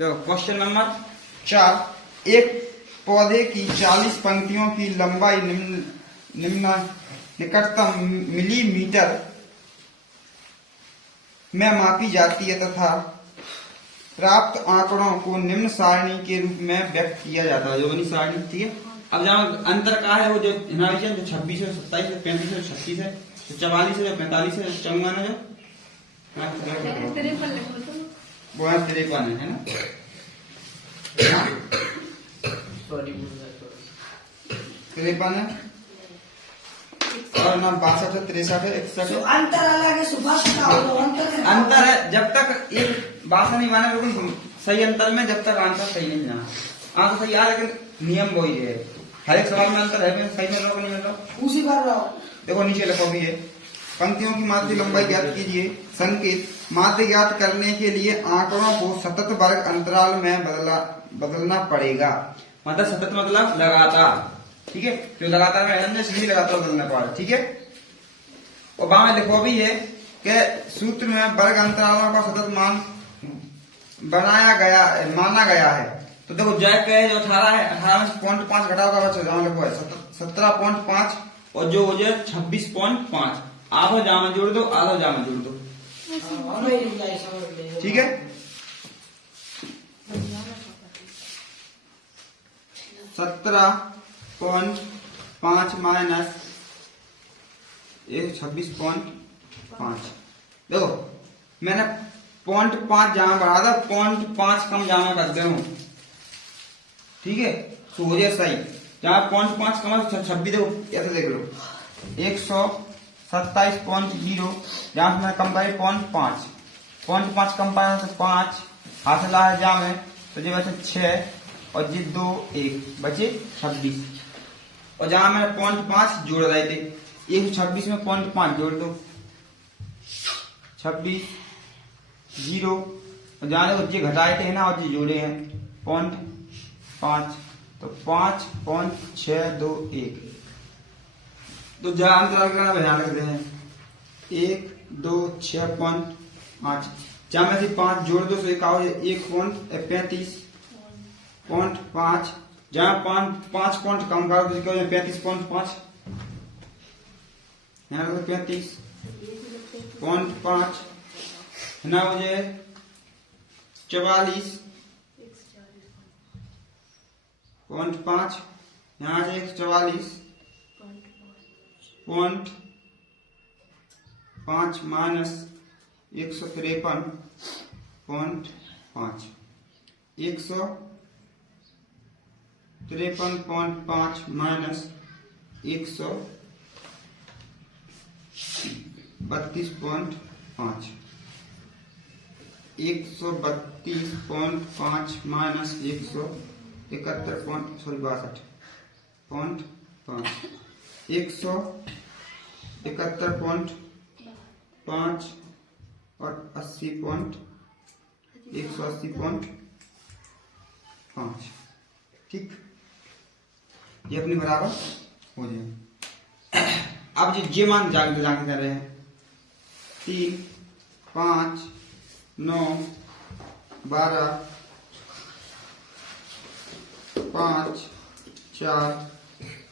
देखो question number 4, एक पौधे की 40 पंक्तियों की लंबाई निकटतम मिलीमीटर में मापी जाती है तथा प्राप्त आंकड़ों को निम्न सारणी के रूप में व्यक्त किया जाता है। जो बनी सारणी थी, अब जहाँ अंतर का है वो जो जो 26 है, 27 है, 35 है, 36 है, 44 है, 45 है, 54 है, जो 53 है ना। 53 है और ना 62 है, 63 है, 61 है। अंतर अलग है, अंतर है जब तक एक बात नहीं माने बिल्कुल सही अंतर में, जब तक आंसर सही नहीं जाना। आंसर सही आ लेकिन नियम वही है, हर एक सवाल में अंतर है। सही मिल रहा नहीं मिल रहा उसी बार रहा। देखो नीचे लिखो भी है, पंक्तियों की माध्य लंबाई ज्ञात कीजिए। संकेत, माध्य ज्ञात करने के लिए आंकड़ों को सतत वर्ग अंतराल में बदलना पड़ेगा। मतलब सतत मतलब लगातार, ठीक है। जो लगातार में सीधी लगातार बदलना पड़ेगा, ठीक है। और वहां लिखो भी है कि सूत्र में वर्ग अंतरालों का सतत मान माना गया है। तो देखो जय के जो 18 है, 18 में 0.5 घटाओ का बच्चा जहाँ लिखो है 17.5 और जो हो जाए 26.5। आधो जामा जोड़ दो, आधो जामा जोड़ दो, ठीक है। 17.5 माइनस 26.5। देखो मैंने 0.5 जामा बढ़ा था, 0.5 कम जामा कर दे हूं, ठीक है। तो हो जाए सही, जहाँ 0.5 कम है 26। देखो ऐसे देख लो 127.0, जहां से मैं कम करे 0.5 कम पाया तो 5 हाथ ला है जा में, तो जो बचे 6 और जी 2 1 बचे 26। और जहां मैंने 0.5 जोड़ रहे थे, 126 में 0.5 जोड़ दो, 26 0। और जहां देखो जी घटाए थे ना और जी जोड़े हैं 0.5, तो 5.621। तो जहां अंतराल करना ध्यान रखते हैं 1 2 6.5, जहां में से 5 जोड़ दो तो 1.35.5, जहां 5 पॉइंट कम करो तो 35.5, यहाँ 35.5 ना हो जाए 44.5, यहाँ से 44.5 माइनस 153.5, 153.5 माइनस 132.5, 132.5 माइनस 171.5, 171.5 और 180.5, ठीक। ये अपने बराबर हो जाए। अब जो मान जाके कर रहे हैं 3 5 9 12 5 4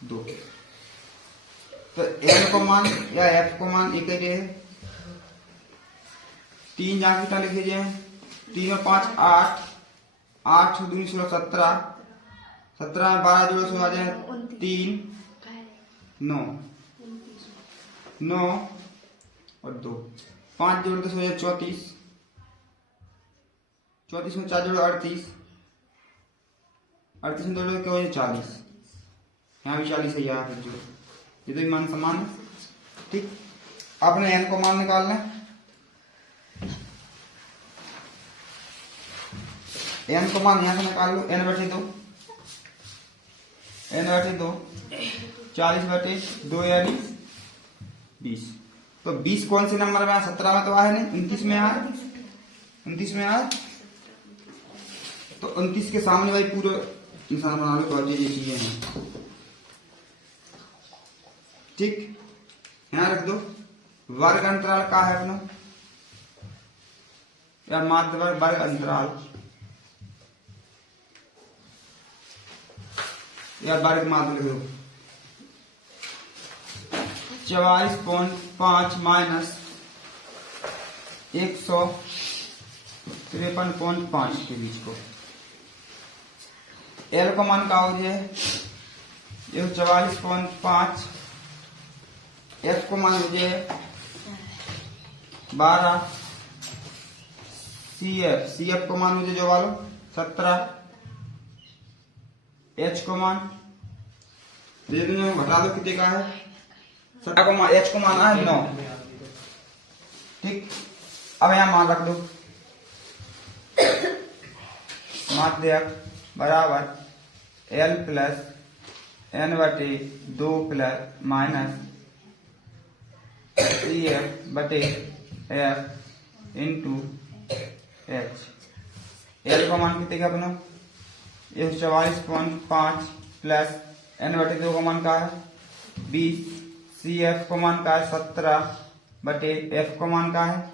2, तो एन को मान या एफ को मान एक ही है। 3 जाके लिखे जाए, 3 और 5 8, 8 2 16 17, 17 में 12 जोड़ो सो आ जाए 3 9 9 और 2, 5 जोड़ दो सो जाए 34, 34 में 4 जोड़ो 38, 38 में 2 जोड़ो क्या हो जाए 40। यहाँ भी 40 है, यहाँ फिर जोड़ो, ये तो मान समान है, ठीक। आपने एन को मान निकालना है, एन को मान यहां से निकाल लो, एन बटे 2, 40/2 यानी 20। तो 20 कौन से नंबर में आया? 17 में तो आया नहीं, 29 में आया, 29 में आया। तो 29 के सामने भाई पूरा निशान बना लो, बहुत ये चीजें हैं, ठीक। यहां रख दो। वर्ग अंतराल का है अपना या माध्य वर्ग अंतराल, या वर्ग माध्य लिख दो 44.5 माइनस 153.5 के बीच को एल का मान का हो जाए 44.5 एफ को मान हो जाए 12 सी एफ को मान हो जाए जो वालो 17 एच को मान घटा दो कितने का है 17 को मान एच को मान है 9। ठीक अब यहां मान रख दो माध्यक बराबर एल प्लस एन बटे 2 प्लस माइनस सी एफ बटे एफ इंटू एच। एल का मान कितने का अपना 44.5 प्लस एन बटे 2 का मान का है 20 सी एफ को मान का है 17 बटे एफ को मान का है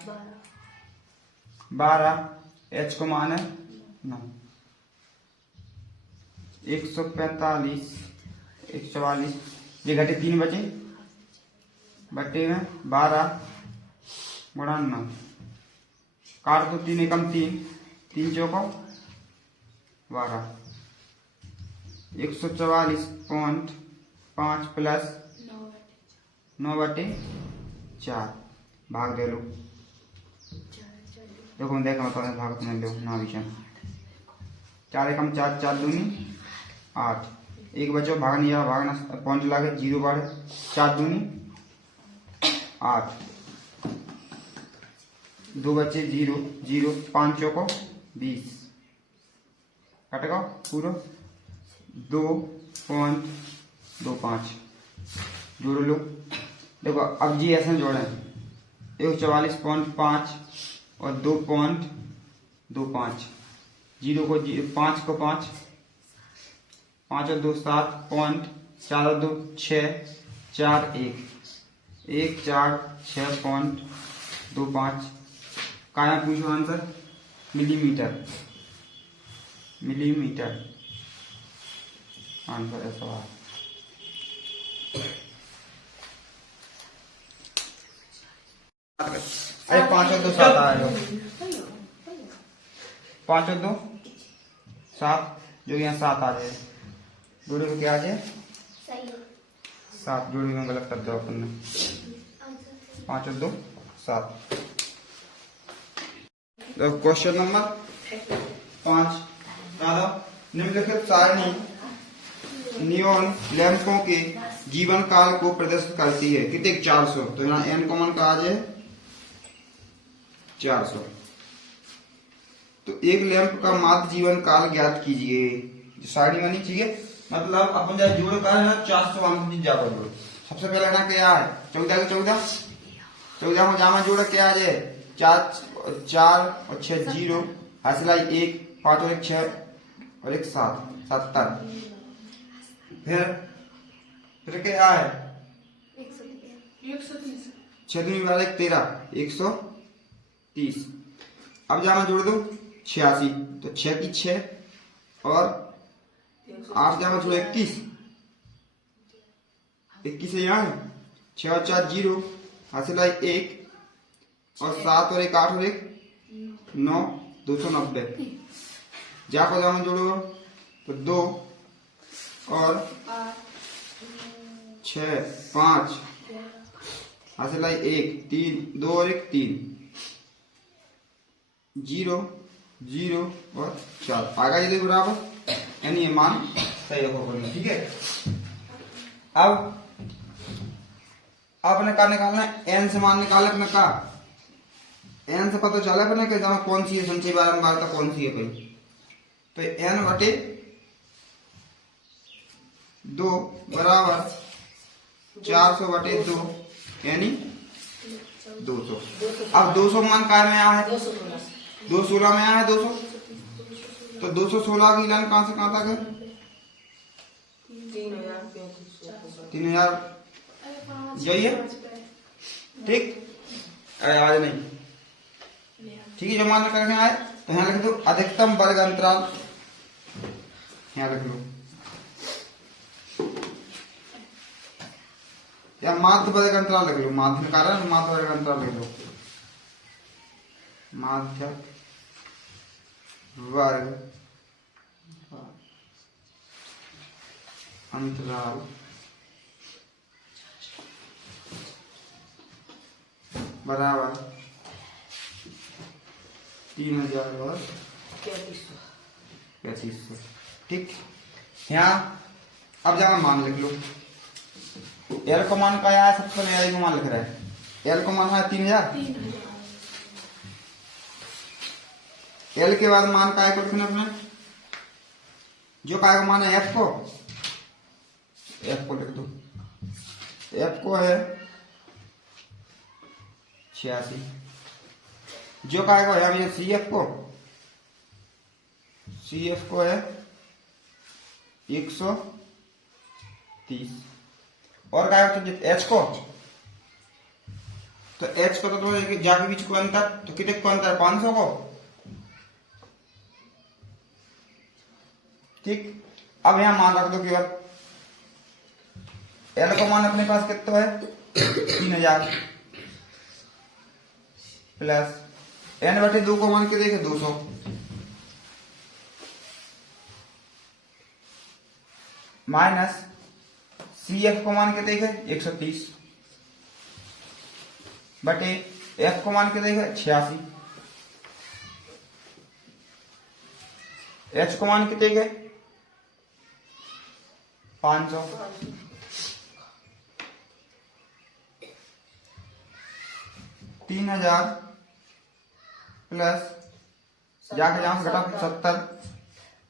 12 एच को मान है 9। 145 144 ये घटे 3 बचे बटे में 12 गुणा 9 काट दो 3 एकम 3 चौको 12 144.5 प्लस 9 बटे 4 भाग दे लो देखो देखो भाग तुम्हें लो ना विषय 4 एकम 4 4 दूनी 8 एक बच्चों भागने जा भागना पॉइंट लागे 0 बाढ़ 4 दूनी 8 2 बच्चे 0 0 5 चौको 20 कटेगा पूरा 2.25 जोड़ लो। देखो अब जी ऐसे जोड़े 144.5 और 2.25 0 को 5 को 5 5 और 2 7 पॉइंट 4 और 2 6 4 1 1 4 6.25 काया पूछो आंसर मिलीमीटर आंसर है सवाल। अरे 5 और 2 7 आएगा 5 और 2 7 जो यहाँ 7 आ जाए जोड़ी को क्या आ जाए 7 जोड़ी में गलत कर दो अपन ने 5 और 2 7। क्वेश्चन नंबर 5 निम्नलिखित सारणी नियोन लैंपों के जीवन काल को प्रदर्शित करती है कितने 400 तो यहाँ एन कॉमन का आ जाए 400। तो एक लैंप का माध्य जीवन काल ज्ञात कीजिए जो सारणी बनी चाहिए मतलब अपन जब जोड़ का है ना 400 अंक जा कर सबसे पहले ना क्या है 14 के 14 में जामा जोड़ क्या आ जाए 4 और 6 0 हासिल 1 5 और 1 6 और 1 7 70 फिर क्या है 6 दूनी 13 130। अब जामा जोड़ दो 86 तो 6 की 6 और 8 जामा जोड़ो 21 से यहाँ है 6 और 4 0 हासिल 1 और 7 और 1 8 और 1 9 290 जाको जामा जोड़ो तो 2 और 6 5 हासिल 1 3 2 और 1 3 0 0 और 4 आगा ये बराबर यानी ये मान सही होगा ठीक है। अब आपने क्या निकालना है एन से मान निकाले अपने का एन से पता चला अपने कि जमा कौन सी है संचय बारंबारता कौन सी है भाई तो एन बटे 2 बराबर 400 बटे 2 यानी 200। अब 200 मान काय में आया है 216 में आया है 200 तो 216 की लाइन कहां से कहां तक है 3000 यही है ठीक आज नहीं ठीक है। जो मान करने आए तो यहाँ लिख दो अधिकतम वर्ग अंतराल यहाँ लिख लो या माध्य वर्ग अंतराल लिख लो, माध्य कारण माध्य वर्ग अंतराल लिख लो, माध्य वर्ग अंतराल बराबर 3000 और 3500। ठीक, यहाँ अब जगह मान लिख लो। एल को मान का है, सबसे पहले एल को मान लिख रहा है। एल को मान है 3000। एल के बाद मान काय को लिखना अपने, जो काय को मान है एफ को, एफ को लिख दो। एफ को है 86, जो काय को है ये सी एफ को, सी एफ को है 130, और काय को एच को, तो एच को तो जाके बीच को अंतर, तो कितने को अंतर है 500 को। ठीक, अब यहां मान रख दो केवल। एल को मान अपने पास कितना है 3000 प्लस एन बटे 2 को मान के देखे 200, माइनस सी एफ को मान के देखे 130 बटे एफ को मान के देखे 86, एच को मान के देखे 500, तीन 3000 प्लस जाके जहां से घटा 70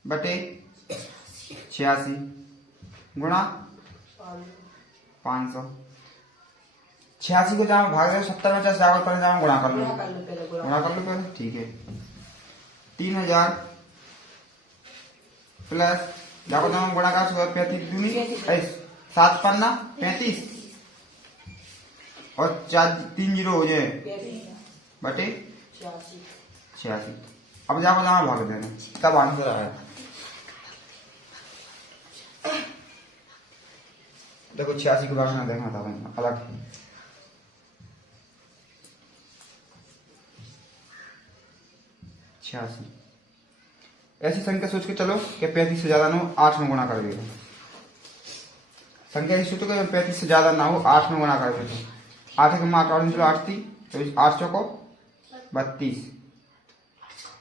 बटे 86 गुणा 500। 86 को जहां भाग दे 70 में 50 जाकर पहले जहां गुणा कर लो, गुणा कर लो पहले। ठीक है, 3000 प्लस जाकर जहां गुणा कर 35 दूनी 7 पन्ना 35 और 3 जीरो हो जाए बटे 86। अब जाकर जहां भाग देना, तब आंसर आएगा। देखो 86 के बारे में देखना था अलग। ऐसी संख्या सोच के चलो कि 35 से ज्यादा ना हो, 8 में गुणा कर देगा। संख्या ऐसी सोचो कि 35 से ज्यादा ना हो, 8 में गुणा कर देगा। 8 के मात्र 8 8 थी, तो 800 को 32,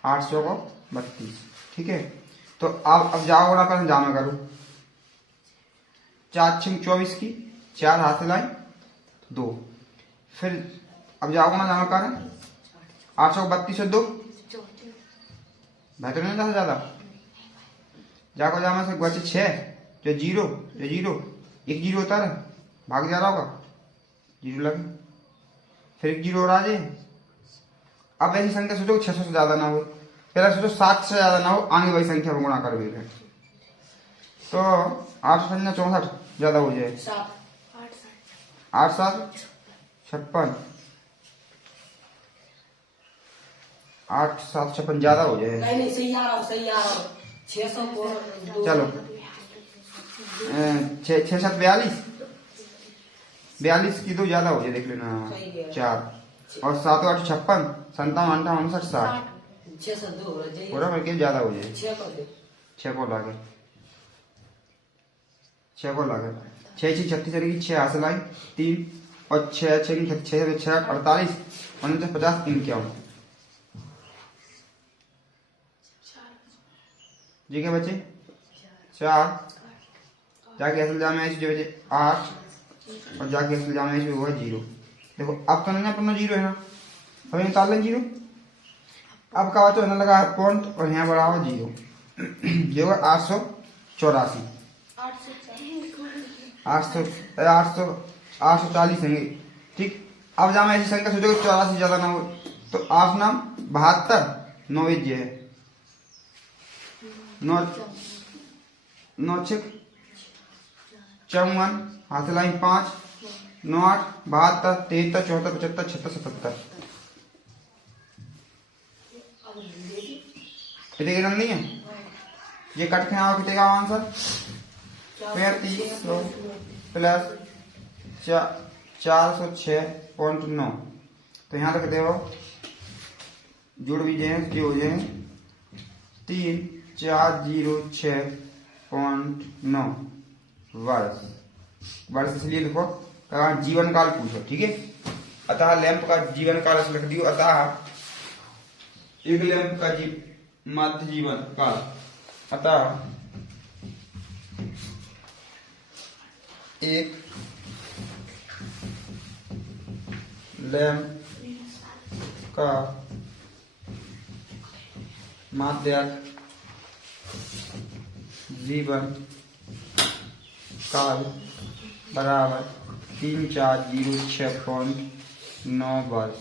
800 को 32। ठीक है, तो अब जाओ गुणा कर, जाओ मैं करूं। 4 6 24 की 4 हाथ से लाई 2, फिर अब जाओ गुणा जाओ कर 800 को 32 से 2 बेहतर नहीं था ज्यादा। जाको जामा से बचे 6, जो जीरो एक जीरो होता है भाग जा रहा होगा, जीरो लगे, फिर एक जीरो और आ जाए। अब ऐसी संख्या सोचो 600 से ज्यादा ना हो, पहले सोचो 7 से ज्यादा ना हो, आगे वही संख्या में गुणा कर देते, तो 864 ज्यादा हो जाए, 8 7 56, 8 7 56 ज्यादा हो जाए। नहीं सही आ रहा 600 को चलो 6 7 42 की तो ज्यादा हो जाए, देख लेना। 4 और 7 8 56 57 58 59 60 पूरा करके ज्यादा हो जाए। 6 को लागे 6 6 36 चलेगी, 6 हासिल आई 3 और 6 6 6 6 48 49 50 51। जी क्या बचे 4, जाके असल जाम है जो बचे 8 और जाके असल जाम है वो है 0। देखो अब तो नहीं अपना 0 है ना, अब निकाल लें 0। अब का तो ना लगा पॉइंट और यहाँ बड़ा हुआ 0 जो है 884 840 होंगे। ठीक, अब जहाँ ऐसी संख्या सोचो 84 ज्यादा ना हो, तो 8 नाम 72 9 है 9 9 6 54 हाथ लाई 5 9 8 72 73 74 75 76 77। कितने गिनन नहीं है ये कट के आओ, कितने का आंसर 3500 प्लस 406.9। तो यहाँ तक देखो जुड़ भी जाए जो हो जाए 3406.9 वर्ष इसलिए देखो कहा जीवन काल पूछो, ठीक है। अतः लैंप का जीवन काल लिख दियो। अतः एक लैंप का माध्य जीवन काल, अतः एक लैंप का माध्य जीवन काल बराबर 3406.9 वर्ष।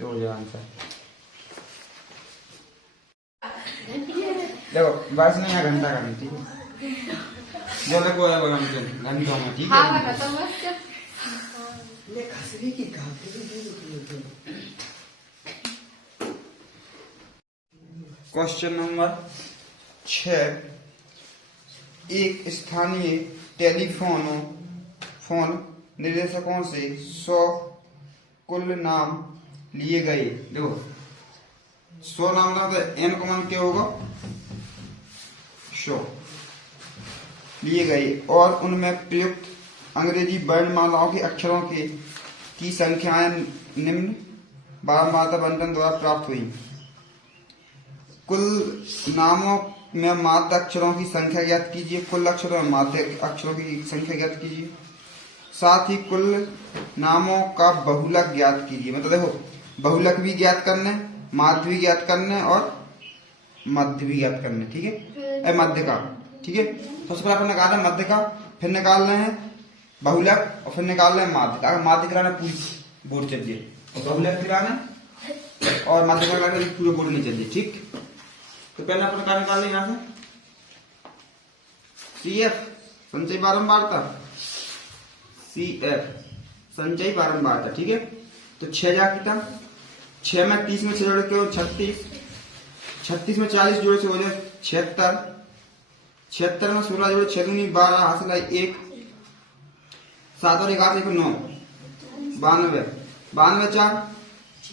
हो जाए आंसर। देखो वर्ष नहीं है, घंटा का नहीं, ठीक है। जो लगो है घंटों में, ठीक है। Question number 6। एक स्थानीय टेलीफोन निर्देशकों से 100 कुल नाम लिए गए। देखो 100 नाम मतलब एन का मान क्या होगा 100 लिए गए और उनमें प्रयुक्त अंग्रेजी वर्णमालाओं के अक्षरों की संख्याएं निम्न बारंबारता बंटन द्वारा प्राप्त हुई। कुल नामों में माध्य अक्षरों की संख्या ज्ञात कीजिए। कुल अक्षरों में माध्य अक्षरों की संख्या ज्ञात कीजिए। साथ ही कुल नामों का बहुलक ज्ञात कीजिए। मतलब देखो बहुलक भी ज्ञात करने, माध्य भी ज्ञात करने और मध्य भी ज्ञात करने, ठीक है। मध्य का, ठीक है। सबसे पहले अपन निकाल रहे हैं मध्य का, फिर निकाल रहे हैं बहुलक और फिर निकाल रहे हैं माध्य का। अगर माध्य कराना पूरी बोर्ड चलिए और बहुलक कराना और मध्य कराना पूरे बोर्ड नहीं चलिए, ठीक। तो पहले अपन निकाल लें यहाँ से CF संचय बारंबारता, CF संचय बारंबारता, ठीक है। तो 6 जाती था 6 में 30 में 6 जोड़ के 36, 36 में 40 जोड़े से हो जाए 76, 76 में 16 जोड़े 6 दूनी 12 हासिल आई 1, 7 और 1 8 9 92, 92 4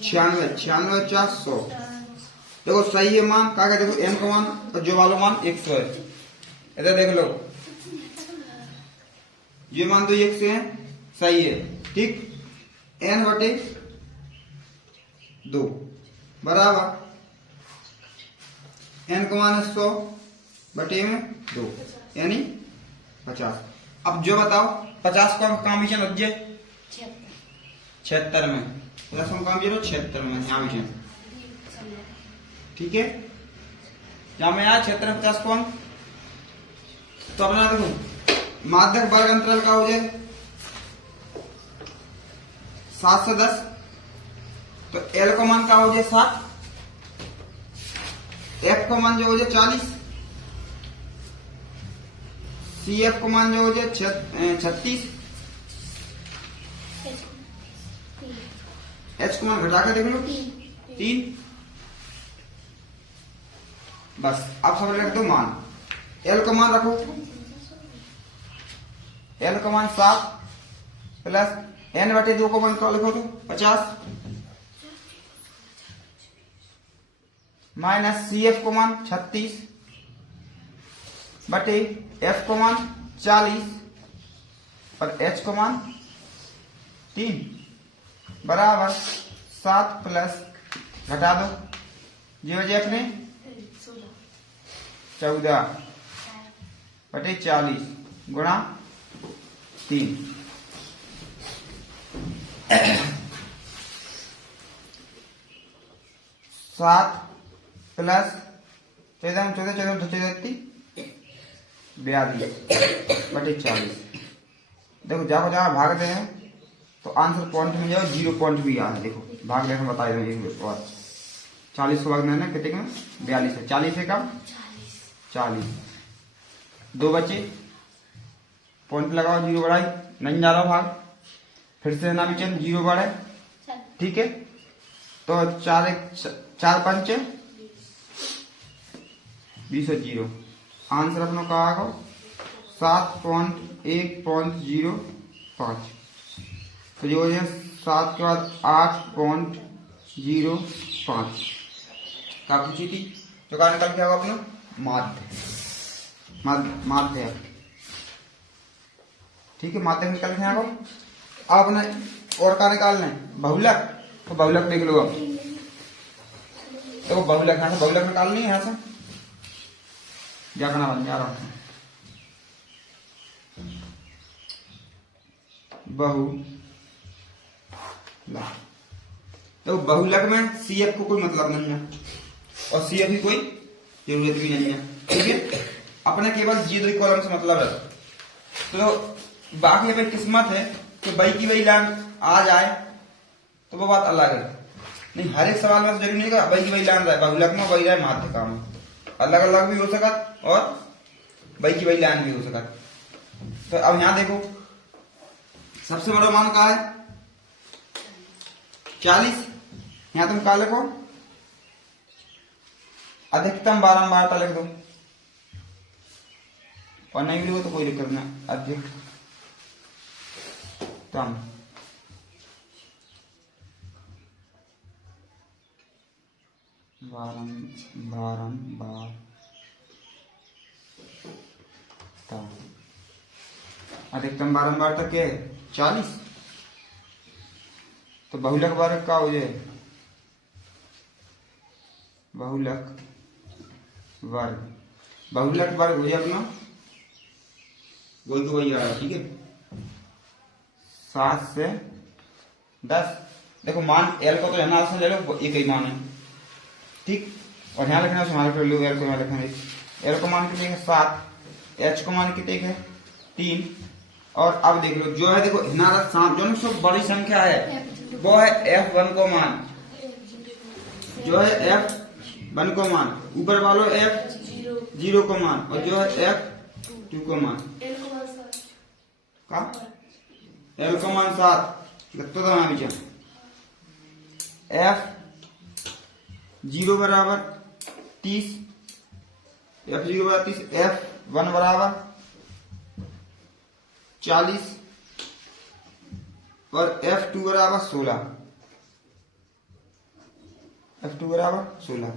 96, 96 4 100। देखो सही है मान क्या कहते देखो एन का मान और जो वाला मान 100 है। इधर देख लो ये मान तो 1 से है, सही है, ठीक। n बटे 2 बराबर n का मान 100 बटे में 2 यानी 50। अब जो बताओ 50 को कहाँ विचन लग जाए 76 में, 50 को कहाँ विचन 76 में यहाँ विचन, ठीक है। जहां में आया 76 में 50 कौन तो अपना देखो माध्यक वर्ग अंतराल का हो जाए 7 से 10, तो L का मान का हो जाए 7, F का मान जो हो जाए 40, CF का मान जो हो जाए 36, H का मान घटा के देख लो 3। बस अब सब रख दो मान। L का मान रखो, L का मान 7 प्लस n बटे 2 का मान क्या लिखो तो 50 माइनस CF का मान 36 बटे F का मान 40 और H का मान 3 बराबर 7 प्लस घटा दो जी हो जाए अपने 14 बटे 40 गुणा 3। 7 प्लस 14 14 14 42 बटे 40। देखो जाओ जहां भाग दे तो आंसर पॉइंट में जाओ 0 पॉइंट भी आ है। देखो भाग देने बता रहे हैं एक बार 40 को भाग देना कितने में 42 है, 40 से कम 40 2 बचे पॉइंट लगाओ 0 बढ़ाई नहीं जा रहा भाग फिर से ना भी 0 बढ़े, ठीक है। तो 4 5 20 0 आंसर अपना कहा 7.1.0 5। तो जो है 7 के बाद 8.05 क्या पूछी थी, जो का निकल के आएगा अपना माध्य, माध्य। ठीक है, माध्य निकल के आएगा। अब अपने और का निकालना है बहुलक, तो बहुलक देख लो। अब तो बहुलक यहाँ से बहुलक निकालनी है, यहाँ से क्या करना बन जा रहा हूँ बहुलक। तो बहुलक में CF को कोई मतलब नहीं है और CF की कोई जरूरत भी नहीं है। ठीक है, अपने केवल ये दो कॉलम से मतलब है। तो बाकी अगर किस्मत है कि बई की वही लाइन आ जाए तो वो बात अलग है। नहीं, हर एक सवाल में जरूरी नहीं कि बई की वही लाइन रहे, बहुलक में वही रहे, माध्य का में अलग अलग भी हो सकत और बई की वही लाइन भी हो सकत। तो अब यहाँ देखो, सबसे बड़ा मान का है 40। यहाँ तुम क्या लिखो, अधिकतम बारंबारता लिख दो, और नहीं भी लिखो तो कोई दिक्कत नहीं। अधिकतम बारंबारता, अधिकतम बारंबारता क्या है 40। तो बहुलक वर्ग का हो जाए, बहुलक वर्ग, बहुलक वर्ग हो जाए अपना वही तो वही आ रहा है। ठीक है, 7 से 10। देखो मान L को तो यहाँ से ले लो, एक ही मान है। ठीक, और यहाँ लिखना है L को यहाँ लिखना है। L को मान कितने है 7, H को मान कितने है 3। और अब देख लो जो है, देखो हमारा जो सब बड़ी संख्या है वो है F1 को मान, जो है F1 को मान, ऊपर वालों F0 को मान, और जो है F2 को मान का L को मान 7 तो विचार F0 बराबर 30, F0 बराबर 30, F1 बराबर 40 और F2 बराबर 16, F2 बराबर 16।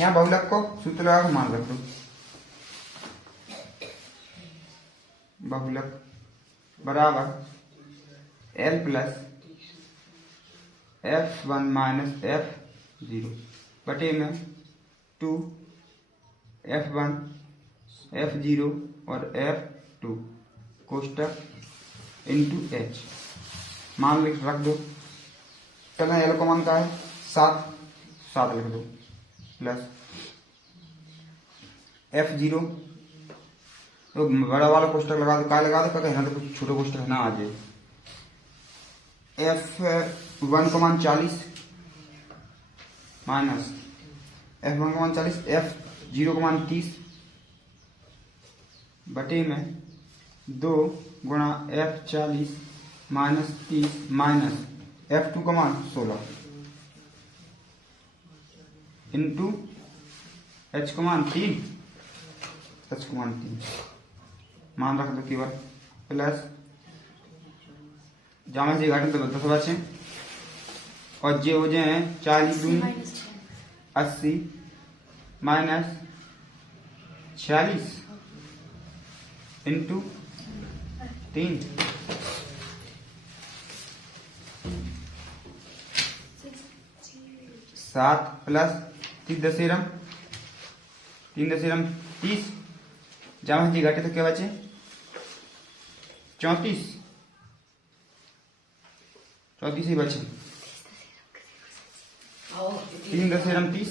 यहाँ बहुलक को सूत्र लगा के मान रख दो, बहुलक बराबर L plus F1 minus F0 बटे में 2 F1 F0 और F2 कोष्टक इंटू H मान लिख रख दो। चलो L को मान का है 7 लिख दो, प्लस F0 तो बड़ा वाला कोष्टक लगा दो, क्या लगा दो, क्या कहना तो कुछ छोटा कोष्टक ना आ जाए। F1 को मान 40 माइनस F1 को मान 40, F0 को मान 30 बटे में 2 गुणा F40 माइनस 30 माइनस F2 का मान 16 इंटू H को मान 3, H को मान 3 मान रख दो केवल, प्लस जामा से घाटे तो 10 बचे और जे हो जाए 40 दूनी 80 माइनस 46 इंटू 3 7 प्लस 3 दशेरम 30 जामा जी घाटे तो क्या बचे 34 ही बचे, 3 दशेरम 30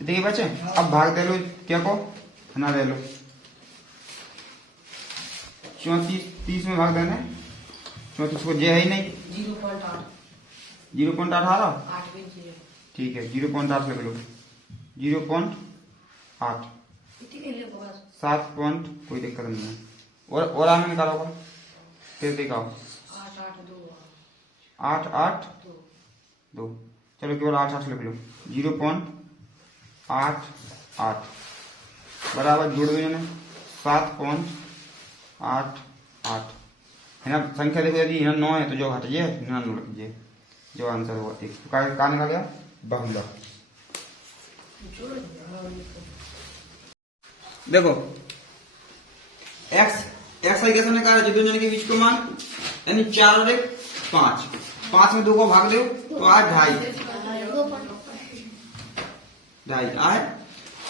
देखिए बचे। अब भाग दे लो क्या को ना दे लो, 34 30 में भाग देना, 34 को जे है ही नहीं 0.18 ठीक है 0.8 लिख लो, 0.8 7 पॉइंट कोई दिक्कत नहीं है। और आगे निकालो फिर दिखाओ 8 8 2 चलो केवल 8 8 लिख लो, 0.88 बराबर जोड़ दो 7.88 8 है ना। संख्या देखो यदि यहाँ 9 है तो जो हटाइए यहाँ 9 रखिए, जो आंसर हुआ 1। तो कहा निकाल गया बहुलक। देखो एक्स आई कैसे निकाला, जो दो जन के बीच को मान यानी 4 और 1 5, 5 में 2 को भाग दो तो आए 2.5 आए।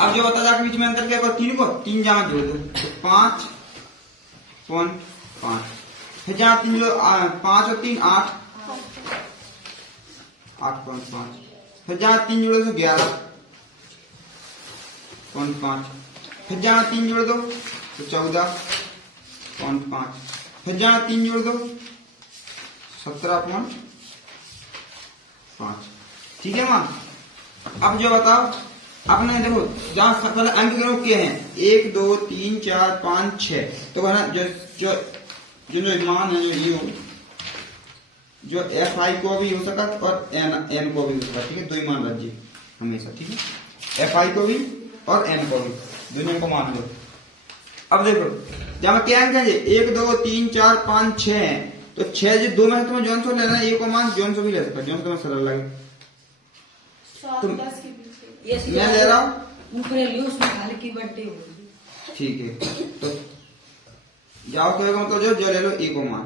अब जो बता जाके बीच में अंतर क्या होगा, 3 को 3 जहाँ जोड़ दो तो 5.5, फिर जहाँ 3 जो 5 और 3 8, 8.5, फिर जहाँ 3 जोड़ो तो 11.5, फिर जहाँ 3 जोड़ दो तो 14.5, फिर जहाँ 3 जोड़ दो 17.5। ठीक है मां। अब जो बताओ आपने देखो जहाँ पहले अंक गिनो के हैं 1 2 3 4 5 6, तो है ना जो जो जो मान है जो एफ आई को भी हो सकता और एन को भी हो सकता। ठीक है, दो ही मान रखिए हमेशा। ठीक है, एफ आई को भी और एन को भी, दोनों को मान लो। अब देखो जहाँ क्या अंक है 1 2 3 4 5 6 है, तो 6 जो 2 में है तुम्हें जौन सो लेना है, 1 को मान जौन सो भी ले सकता, जौन सो तुम्हें सरल लगे। तुम मैं ले रहा हूँ ठीक है, तो जाओ कभी मतलब जो ले लो 1 को मान,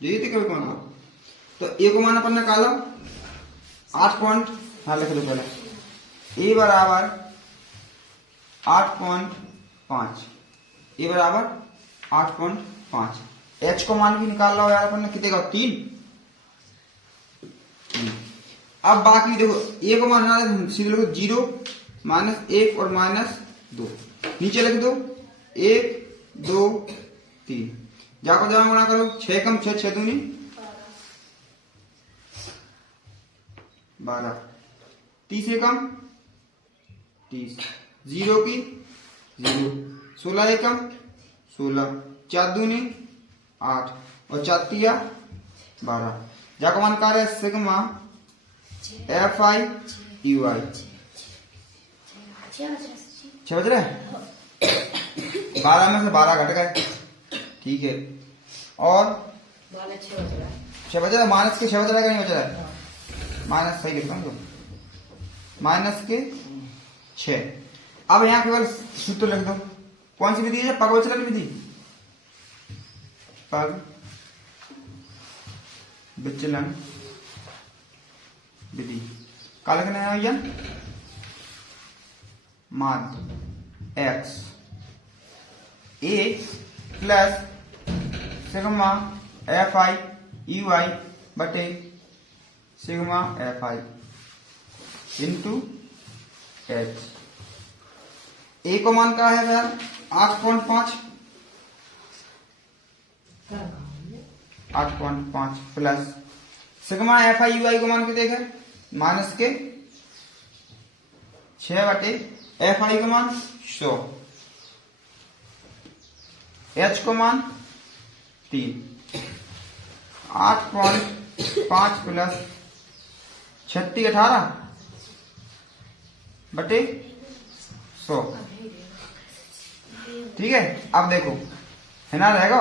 जो ये कभी को मान, तो 1 को मान अपन निकालो 8 पॉइंट, हाँ लिख दो पहले ए बराबर 8.5, ए बराबर 8.5। एच को मान भी निकाल लो यार अपन ने, कितने का 3। अब बाकी देखो ए को मान सीधे लिखो 0 -1 और -2, नीचे लिख दो 1 2 3, जाको जमा गुणा करो 6 कम 6 6 दूनी 12, 30 से कम 30, 0 की 0, 16 एकम 16, 4 दूनी 8 और 4 तिया 12। जाको मान कर है सिग्मा एफ आई यू आई। 6 बज रहे 12 में से 12 घट गए। ठीक है, और 6 बज रहा है, माइनस के 6 बज रहा है, नहीं बज रहा है, माइनस सही लिखता हूँ, माइनस के 6। अब यहाँ केवल सूत्र लिख दो, कौन सी विधि है, पगवचलन विधि, पग विचलन विधि। क्या लिखना है भैया, माध्य x A plus sigma f i u i बटे sigma f i into h. A को मान का है यार 8.5, 8.5 plus sigma f i u i को मान के देखे माइनस के 6 बटे एफ आई को मान 100, एच को मान 3, 8.5 प्लस 36 18 बटे 100। ठीक है, अब देखो है ना रहेगा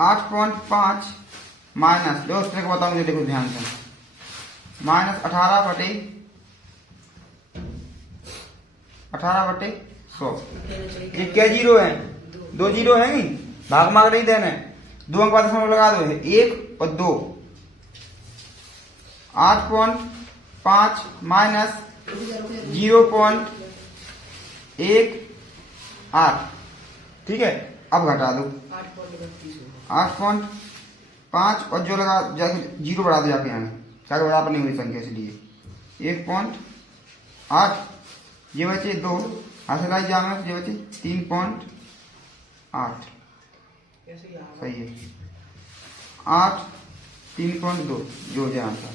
8.5 माइनस, दोस्त को बताऊंगे देखो ध्यान से, माइनस 18 बटे 100। ये क्या जीरो है, 2 जीरो है नहीं, भाग माग नहीं देना है, 2 अंक बाद इसमें लगा दो, 1 और 2, 8.5 माइनस 0.18। ठीक है, अब घटा दो 8.5 और जो लगा जाके 0 बढ़ा दो जाके यहाँ, ताकि बराबर नहीं हुई संख्या, इसलिए 1.8, ये बचे 2 हासिल आई जामे, ये बचे 3.8 सही है, 8 3.2 जो हो जाए आंसर।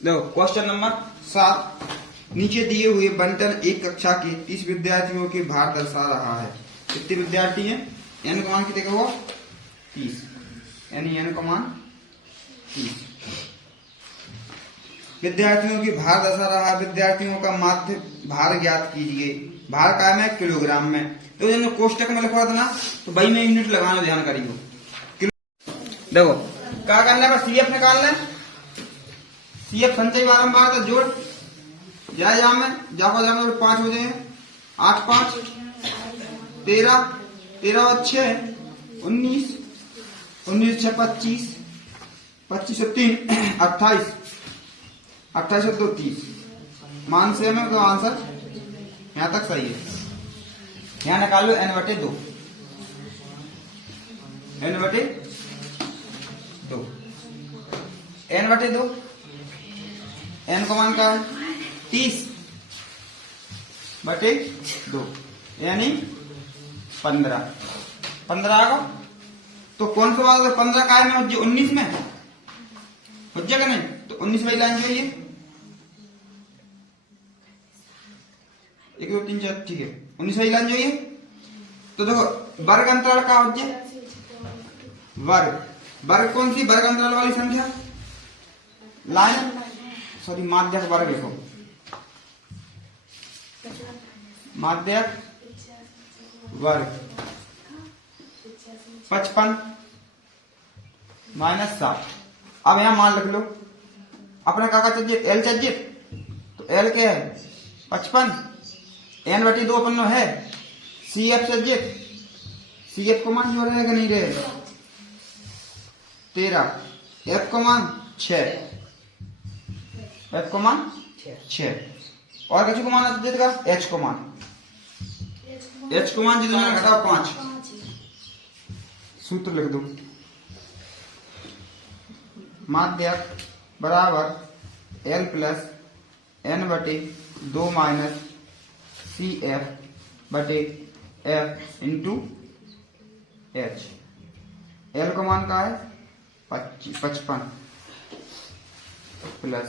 देखो क्वेश्चन नंबर 7, नीचे दिए हुए बंटन एक कक्षा के 30 विद्यार्थियों के भार दर्शा रहा है। कितने विद्यार्थी हैं, एन का मान कितने का हुआ 30, यानी एन का मान 30। विद्यार्थियों की भार दर्शा रहा है। विद्यार्थियों का माध्य भार ज्ञात कीजिए। भार काय में? किलोग्राम में। तो जो कोष्टक में लिखा था ना, तो भाई में यूनिट लगाना, ध्यान करियो। देखो क्या करना है, सीएफ निकालना है। सीएफ संचय बारंबार का जोड़ जाए जा में जाको जामे 5 हो जाए। 8 5 13 13 और 6 19 19 6 25 25 और 3 28 28 और 2 30। मान से में तो आंसर यहाँ तक सही है। यहाँ निकालो n/2 n/2 n/2 n का मान क्या है? 30/2 यानी 15 का। तो कौन सा बात है? 15 का है में 19 में हो जाएगा नहीं, तो 19 वाली लाइन जो है 1 2 3 4 ठीक है, 19 वाली लाइन जो है। तो देखो वर्ग अंतराल का हो जाए वर्ग कौन सी? वर्ग अंतराल वाली संख्या लाइन, सॉरी माध्यक वर्ग लिखो। माध्यक वर्ग 55 - 60। अब यहां मान लिख लो, अपने काका चाहिए एल चाहिए, तो एल क्या है? 55 n/2 अपन है। CF चाहिए, CF को मान जो रहेगा नहीं रहेगा 13। F को मान 6, F को मान 6। और किसी को मान देगा? H को मान जितना घटाओ 5। सूत्र लिख दो, माध्यक बराबर L plus n/2 minus CF/F into H। L का मान का है 55 प्लस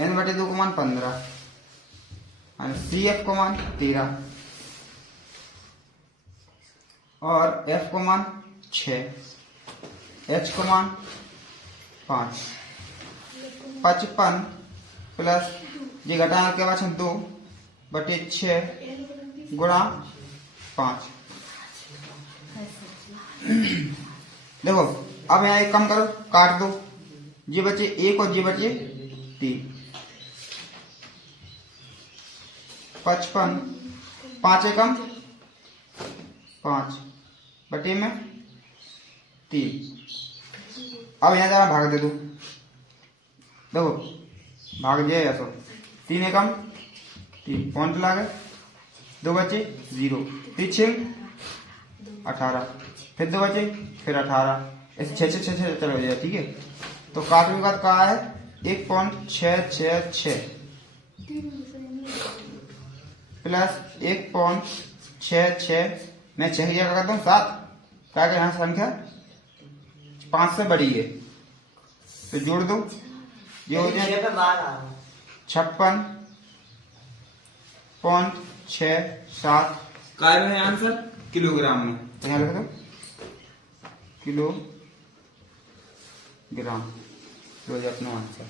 n/2 का मान 15 और CF का मान 13 और F का मान 6, H का मान 5। 55 प्लस ये घटाने के बाद 2/6 गुणा 5। देखो अब यहाँ एक कम करो, काट दो, ये बचे 1 और ये बचे 3। 55 5 एकम 5 बटे में 3। अब यहाँ जरा भाग दे दो, देखो भाग जाए ऐसा 3 एकम 3 पॉइंट लागे, 2 बचे 0, 3 6 18, फिर 2 बचे फिर 18, ऐसे 6 चलो जाए। ठीक है, तो काटने के बाद कहा है 1.666 प्लस 1.66 मैं 6 जगह करता हूँ 7, क्या यहाँ संख्या 5 से बड़ी है, तो जोड़ दो, ये हो जाए 56.67 काय में है आंसर किलोग्राम में, तो यहाँ लिख दो किलोग्राम, तो अपना आंसर।